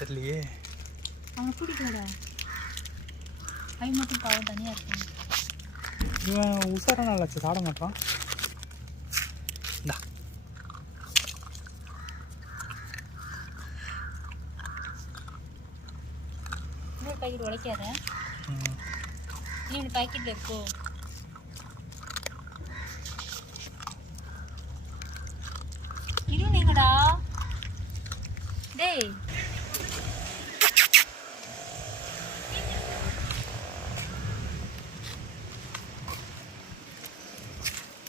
தெரியலையே. அவனை பிடிக்கலடா, கை மட்டும் பாவம் தனியாக இருக்கும். இவன் உசாரான ஆளாச்சு, சாட மாட்டான். இந்தா இன்னொரு பாக்கெட் உடைக்காத. இன்னொரு பாக்கெட்டில் இருக்கோ? இன்னும் டேய்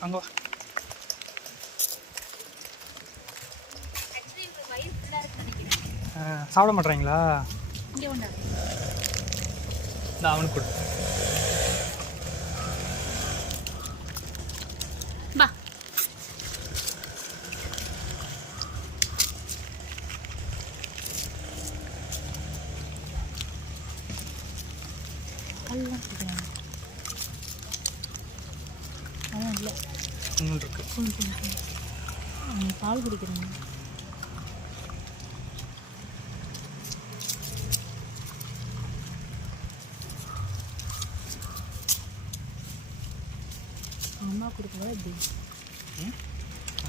அங்கே வா. சாப்பிட மாட்டேறீங்களா? இங்கே ஒன்று இந்த அவனுக்கு கொடு. பா அதெல்லாம் குடிக்கிறாங்க. அதான் இல்லை இருக்கு. பால் குடிக்கிறாங்க. அம்மா கொடுக்கவா எப்படி?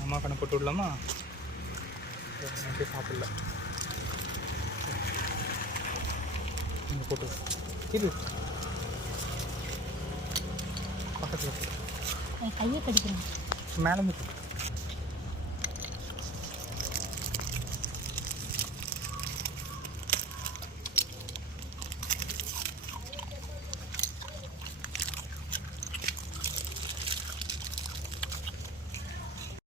அம்மா கண்ணை போட்டு விடலாமா? சாப்பிடல, நீங்கள் போட்டு இது பக்கத்தில் கையை கடிக்கிறேன் மேலே